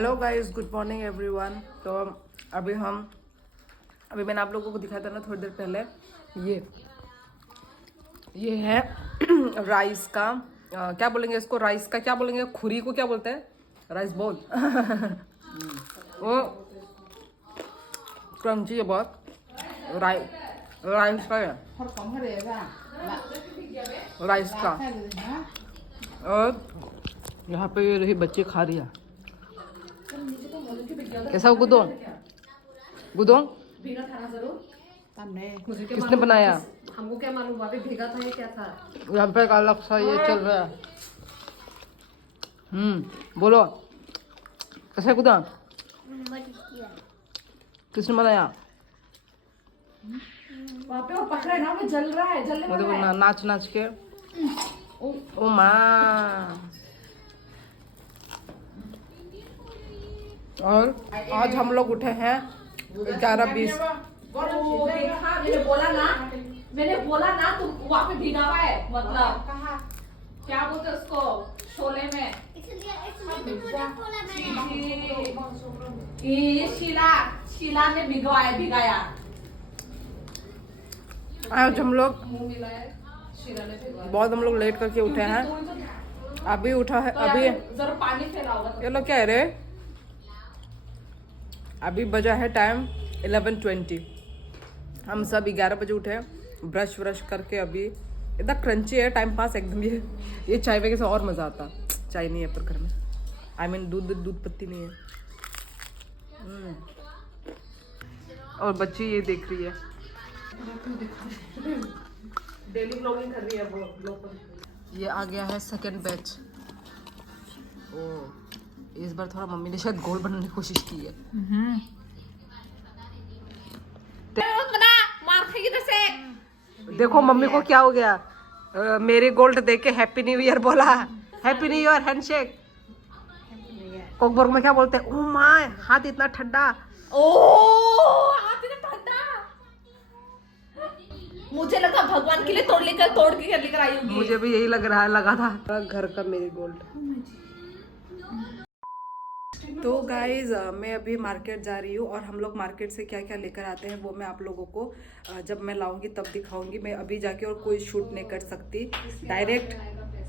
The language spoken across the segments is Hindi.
Hello guys, good morning everyone. तो अभी मैंने आप लोगों को दिखाया था ना थोड़ी देर पहले, ये है राइस का क्या बोलेंगे इसको, राइस का क्या बोलेंगे, खुरी को क्या बोलते हैं, राइस बॉल। वो क्रंची है बहुत, राइस का है, राइस का। और यहाँ पे ये रही बच्चे खा रही है। कैसा गुदों भीगा था ना जरूर। किसने बनाया? हमको क्या मालूम वहाँ पे भीगा था या क्या था। यहाँ पे एक अलग सा ये चल रहा है। बोलो कैसे गुदा, किसने बनाया? वहाँ पे वो पकड़ा है ना, वो जल रहा है, जलने वाला है। नाच नाच के। ओ माँ। और आज हम लोग उठे हैं 11:20। मैंने बोला ना तुम वहाँ पे भीगा हुआ है, मतलब क्या बोलते उसको शोले में। ये शीला ने भिगाया। आज हम लोग मुंह मिलाया, शीला ने भिगाया। बहुत हम लोग लेट करके उठे हैं। अभी उठा है, अभी जरूर पानी फैला होगा। ये लोग क्या है रे, अभी बजा है टाइम 11:20। हम सब 11 बजे उठे, ब्रश व्रश करके। अभी इतना क्रंची है, टाइम पास एकदम। ये चाय वगैरह से और मज़ा आता। चाय नहीं है पर घर में, आई मीन दूध पत्ती नहीं है। और बच्ची ये देख रही है, डेली व्लॉगिंग कर रही है वो लोग। ये आ गया है सेकंड बैच। ओ इस बार थोड़ा मम्मी ने शायद गोल बनाने की कोशिश की है। देखो मम्मी को क्या हो गया, मेरे गोल्ड देख के हैप्पी न्यू ईयर बोला। Happy new year handshake. Kokborok में क्या बोलते हैं? ओ माय, हाथ इतना ठंडा। हाथ इतना ठंडा। मुझे लगा भगवान के लिए तोड़ के लेकर आई होगी। मुझे भी यही लगा था घर का मेरे गोल्ड। तो गाइज मैं अभी मार्केट जा रही हूँ और हम लोग मार्केट से क्या क्या लेकर आते हैं वो मैं आप लोगों को जब मैं लाऊंगी तब दिखाऊंगी। मैं अभी जाके और कोई शूट नहीं कर सकती, डायरेक्ट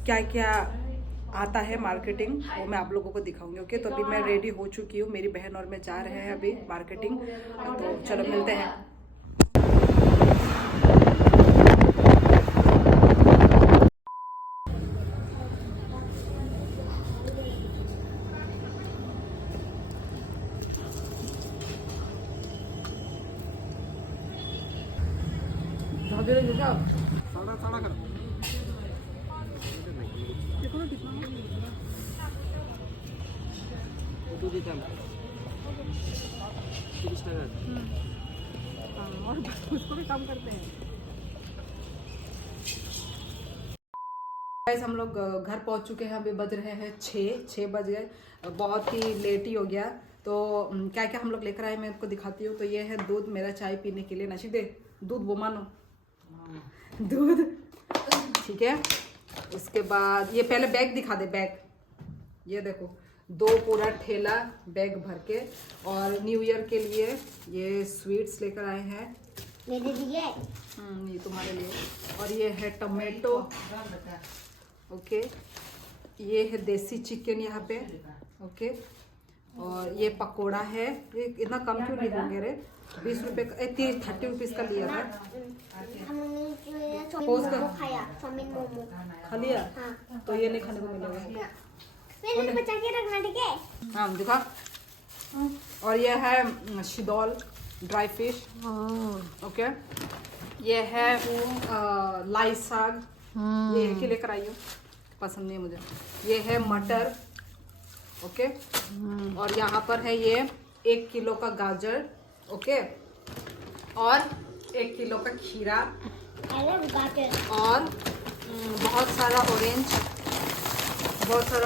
क्या क्या आता है मार्केटिंग वो मैं आप लोगों को दिखाऊंगी। ओके, तो अभी मैं रेडी हो चुकी हूँ, मेरी बहन और मैं जा रहे हैं अभी मार्केटिंग। तो चलो मिलते हैं। और उसको भी कम करते हैं। हम लोग घर पहुंच चुके हैं, अभी बज रहे हैं 6 बज गए, बहुत ही लेट ही हो गया। तो क्या क्या हम लोग लेकर आए मैं आपको दिखाती हूँ। तो ये है दूध, मेरा चाय पीने के लिए। नशीब दे दूध, वो मानो दूध, ठीक है। उसके बाद ये पहले बैग दिखा दे, बैग ये देखो, 2 पूरा ठेला बैग भर के। और न्यू ईयर के लिए ये स्वीट्स लेकर आए हैं मेरे लिए। ये तुम्हारे लिए। और ये है टमाटो, ओके। ये है देसी चिकन यहाँ पे, ओके। और ये पकोड़ा है। ये इतना कम क्यों नहीं होंगे रे, 20 रुपये का, 30 रुपीज़ का लिया था। पोस्ट कर खा लिया, तो ये नहीं खाने को मिलेगा। मैंने बचा के रखना, ठीक है। हाँ दिखा। और ये है शिदौल ड्राई फिश, ओके। ये है लाई साग, ये एक ही लेकर आई हूँ, पसंद नहीं है मुझे। ये है मटर, ओके। और यहाँ पर है ये 1 किलो का गाजर, ओके। और 1 किलो का खीरा, और बहुत सारा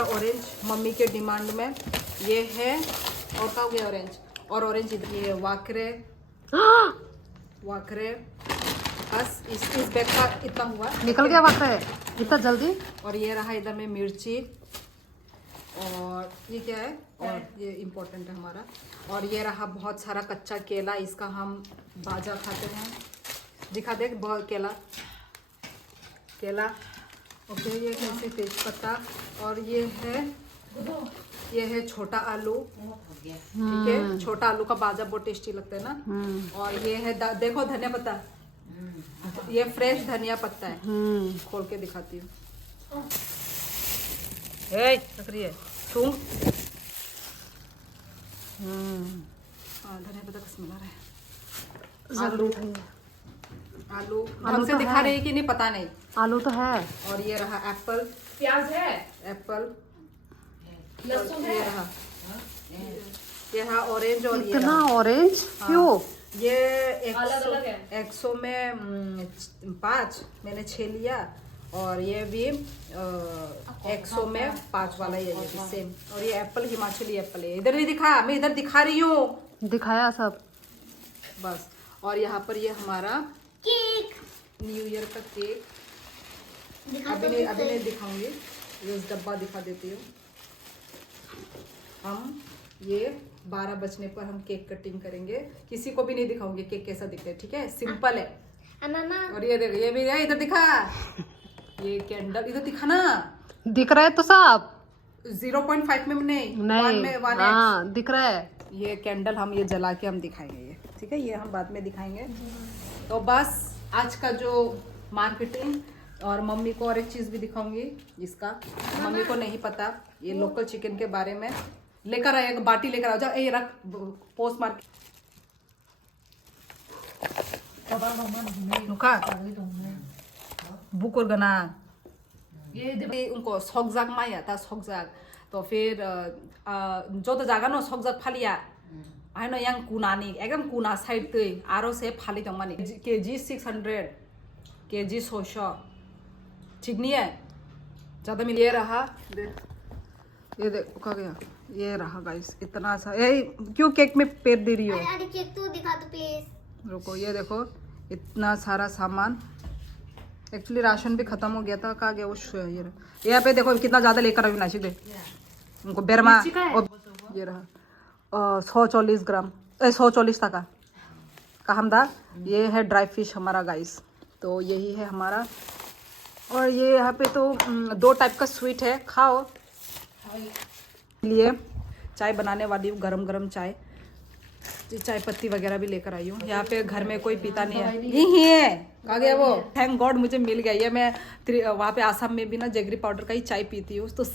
ऑरेंज मम्मी के डिमांड में। ये है, और क्या हो गया, ऑरेंज ये वाकरे बस। इस बैग का इतना हुआ, निकल गया वाकरे इतना जल्दी। और ये रहा इधर में मिर्ची, और ये क्या है, और ये इम्पोर्टेंट है हमारा। और ये रहा बहुत सारा कच्चा केला, इसका हम भाजा खाते हैं। दिखा दे बहुत केला। ओके, ये है तेज पत्ता, और ये है छोटा आलू। ठीक है, छोटा आलू का भाजा बहुत टेस्टी लगता है ना। और ये है देखो धनिया पत्ता, ये फ्रेश धनिया पत्ता है। खोल के दिखाती हूँ। लग रही है सूंघ। धनिया पत्ता का स्मेल आ रहा है। आलू ढंग से दिखा रही है कि नहीं पता नहीं। आलू तो है। और ये रहा एप्पल, प्याज है, एप्पल, लहसुन है। ये रहा ऑरेंज। और इतना ऑरेंज क्यों? ये अलग अलग है। 100 में 5 मैंने 6 लिया। और ये भी 100 में 5 वाला ही है, ये भी सेम। और ये एप्पल हिमाचली एप्पल है। इधर नहीं दिखा, मैं इधर दिखा रही हूँ। दिखाया सब बस। और यहाँ पर ये हमारा केक न्यू ईयर का केक। दिखा अभी नहीं दिखाऊंगी, ये डब्बा दिखा देती हूँ। हम ये 12 बजने पर हम केक कटिंग करेंगे। किसी को भी नहीं दिखाऊंगी केक कैसा दिखता है, ठीक है, सिंपल है। मामा और ये देख, ये भी है, इधर दिखा, ये कैंडल इधर दिखा ना। दिख रहा है तो सब 0.5 में नहीं, 1 में 1x। हाँ दिख रहा है। ये कैंडल हम ये जला के हम दिखाएंगे, ये ठीक है, ये हम बाद में दिखाएंगे। तो बस आज का जो मार्केटिंग। और मम्मी को और एक चीज़ भी दिखाऊंगी इसका, मम्मी को नहीं पता ये लोकल चिकन के बारे में। लेकर आए, एक बाटी लेकर आओ, जाओ, ये रख पोस्ट मार बुक और गना ये उनको सोगजाग माया था, सोगजाग। तो फिर जो तो जागा नो सोगजाग फालिया आई नो yang कुनानी एकदम कुना साइड तै आरो से फाली दं माने केजी 600 केजी 600 ठीक नहीं है ज्यादा मिल। ये रहा, ये देखो क्या गया, ये रहा गाइस इतना सा। ये क्यों केक में पेर दे रही हो? अरे केक तू दिखा दो प्लीज। रुको, ये देखो इतना सारा सामान। एक्चुअली राशन भी खत्म हो गया था, कहाँ गया वो? ये यहाँ पे देखो कितना ज्यादा लेकर अभी नासिक दे उनको बेरमा। ये रहा 140 ग्राम 140 टका का हमदा। ये है ड्राई फिश हमारा गाइस, तो यही है हमारा। और ये यहाँ पे तो 2 टाइप का स्वीट है, खाओ। लिए चाय बनाने वाली हूँ, गरम गरम चाय, चाय पत्ती वगैरह भी लेकर आई हूँ। यहाँ पे घर में कोई पीता नहीं है। यही है, कहाँ गया वो? थैंक गॉड मुझे मिल गया ये। मैं वहाँ पे आसाम में भी ना जेगरी पाउडर का ही चाय पीती हूँ, तो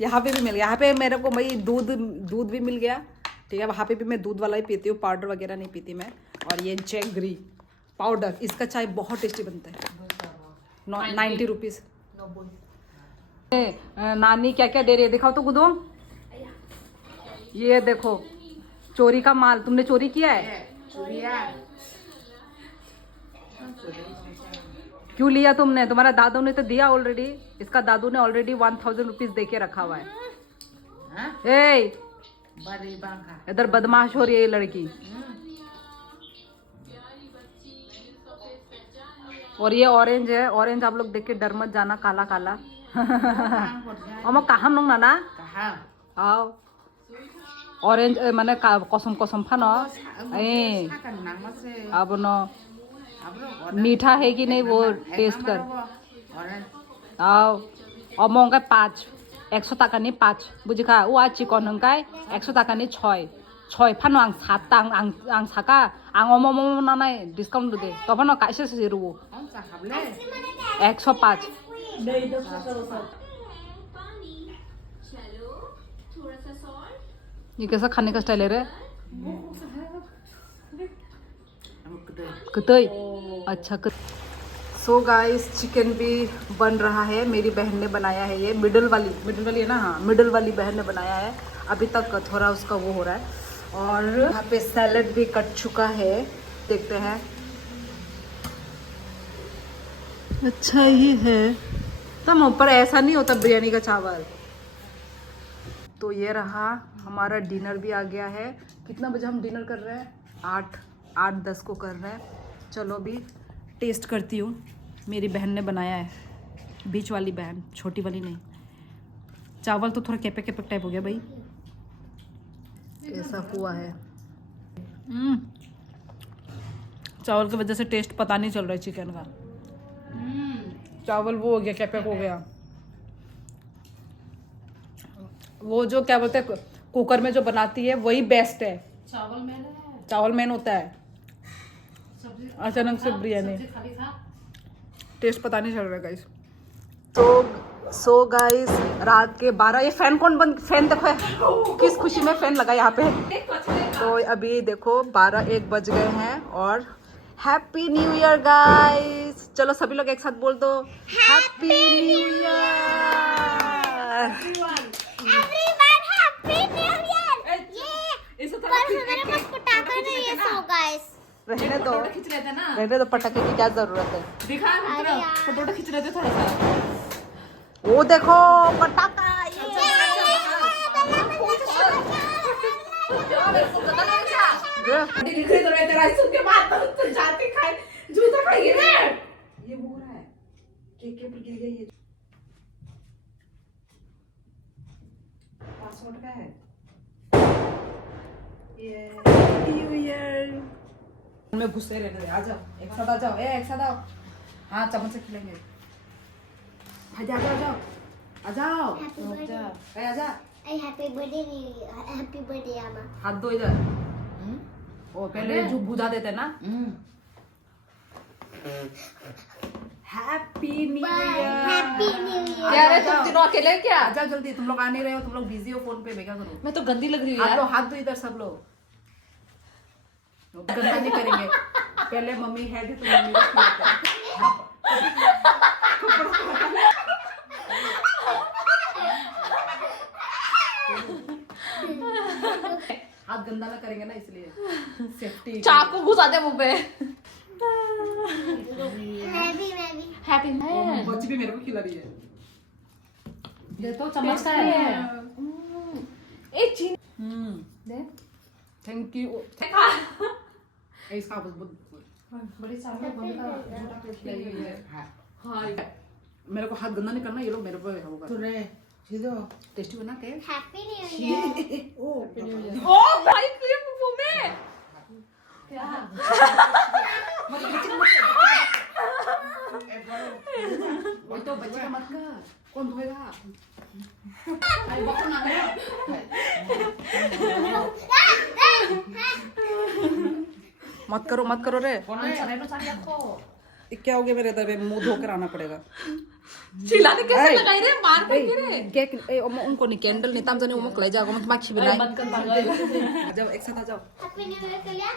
यहाँ पे भी मिल गया। यहाँ पे मेरे को भाई दूध भी मिल गया, ठीक है। वहाँ पे भी मैं दूध वाला ही पीती हूँ, पाउडर वगैरह नहीं पीती मैं। और ये जेगरी पाउडर, इसका चाय बहुत टेस्टी बनता है। 90 रुपीज़। नानी क्या क्या दे रही है दिखाओ तो गुदो। ये देखो चोरी का माल, तुमने चोरी किया है? क्यों लिया तुमने? तुम्हारा दादू ने तो दिया ऑलरेडी। इसका दादू ने ऑलरेडी 1000 रुपीज दे के रखा हुआ है। ए इधर बदमाश हो रही है ये लड़की। और ये ऑरेंज है, ऑरेंज आप लोग देख के डर मत जाना, काला काला। हम कहाँ लोग ना आओ ऑरेंज माने कसम कसम फानो ए अब नो मीठा है कि नहीं वो टेस्ट कर आओ। और महंगा 5 100 টাকা नहीं 5 बुझिखा वो आज चिकन हंकाय 100 টাকা नहीं 6 फानो आं 7 आं साका आं अमम नानाय डिस्काउंट दे तब न कैसे से रुवो 105। ये कैसा खाने का स्टाइल है रे? कतई अच्छा। सो गाइस चिकन भी बन रहा है, मेरी बहन ने बनाया है। ये मिडल वाली है ना, हाँ मिडल वाली बहन ने बनाया है। अभी तक थोड़ा उसका वो हो रहा है। और यहाँ पे सैलेड भी कट चुका है, देखते हैं। अच्छा ही है तब ऊपर ऐसा नहीं होता बिरयानी का चावल। तो ये रहा हमारा डिनर भी आ गया है। कितना बजे हम डिनर कर रहे हैं? 8-10 को कर रहे हैं। चलो अभी टेस्ट करती हूँ। मेरी बहन ने बनाया है, बीच वाली बहन, छोटी वाली नहीं। चावल तो थोड़ा केपे केपे टाइप हो गया भाई। ऐसा हुआ है। चावल की वजह से टेस्ट पता नहीं चल रहा है चिकन का। चावल वो हो गया, केपे हो गया। वो जो क्या बोलते हैं कुकर में जो बनाती है वही बेस्ट है। चावल मेन होता है। अचानक से बिरयानी टेस्ट पता नहीं चल रहा है गाइस। सो गाइस रात के 12, ये फैन कौन बंद, फैन देखो किस खुशी में फैन लगा यहाँ पे। तो अभी देखो 12-1 बज गए हैं और हैप्पी न्यू ईयर गाइस। चलो सभी लोग एक साथ बोल दो happy new year. Everyone happy new year. ये पर मेरे पास पटाखा नहीं है सो गाइस। रहने दो, खींच लेते ना, रहने दो, पटाखे की क्या जरूरत है। दिखा फोटो खींच लेते थोड़ा सा। वो देखो पटाखा, ये वो हो रहा है केक के ऊपर गिर गई। ये पासवर्ड का है ये न्यू ईयर में घुसे रहने दे। आ जाओ एक साथ, आ जाओ, एक साथ आओ। हाँ चम्मच से खिलेंगे भाई। आ जाओ, आ जाओ, आ जा। हैप्पी बर्थडे हैप्पी बर्थडे अम्मा। हाथ दो इधर। ओ पहले जो बुझा देते ना। Happy new year. Happy new year. क्या रे तुम तीनों अकेले हैं क्या? आ जाओ जल्दी, तुम लोग आ नहीं रहे हो, तुम लोग बिजी हो फोन पे। मैं क्या करूं? मैं तो गंदी लग रही हूँ यार। हाथ दो इधर सब लोग। गंदा नहीं करेंगे। पहले मम्मी है थी तो मम्मी को खिलाते हैं। हाथ गंदा ना करेंगे ना, इसलिए सेफ्टी। चाकू घुसा दे मुंह पे। मैं भी हैप्पी बच्ची भी मेरे को खिला रही है। ये तो चम्मच का है। एक चीनी दे। Thank you. इसका बड़ी सामने बंद का खिलाई हुई है। हाँ मेरे को हाथ गंदा नहीं करना, ये लोग मेरे पे होगा। टेस्टी बना के। Happy new year. ओ भाई क्रीम मुंह में क्या? वो तो बच्चे का मत कर, कौन धोएगा? मत करो रे। क्या हो गया मेरे इधर पे? मुंह धोकर आना पड़ेगा। चिल्लाने कैसे लगाई रे? मार पड़ के रे। केक उनको नहीं, कैंडल नहीं ताम जाने उमक ले जाओ, मत माखी बिना। बंद कर पागल। आ जाओ एक साथ, आ जाओ, हैप्पी न्यू ईयर कलिया।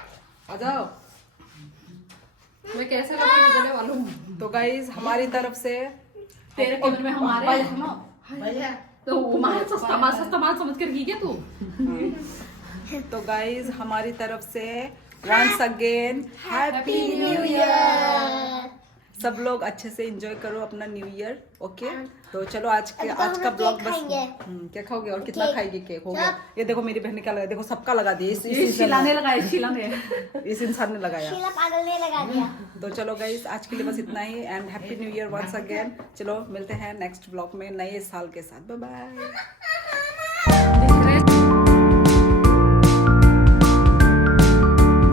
आ जाओ। मैं कैसे लगती हूँ जले वालों? तो गाइस हमारी तरफ से तेरे कैमरे में हमारे भैया तो हमारा सस्ता माल समझ कर की क्या तू? तो गाइस हमारी तरफ से once again happy new year. सब लोग अच्छे से एंजॉय करो अपना न्यू ईयर। ओके तो चलो आज का ब्लॉग बस। क्या खाओगे और कितना खाएगी? केक हो गया। ये देखो मेरी बहन ने क्या लगा, देखो सबका लगा दिया। शिलाने लगाए, शिलाने इस इंसान ने लगाया। शीला पागल ने लगा दिया। तो चलो गाइस आज के लिए बस इतना ही and happy new year once again. चलो मिलते हैं नेक्स्ट ब्लॉग में नए साल के साथ। Bye bye.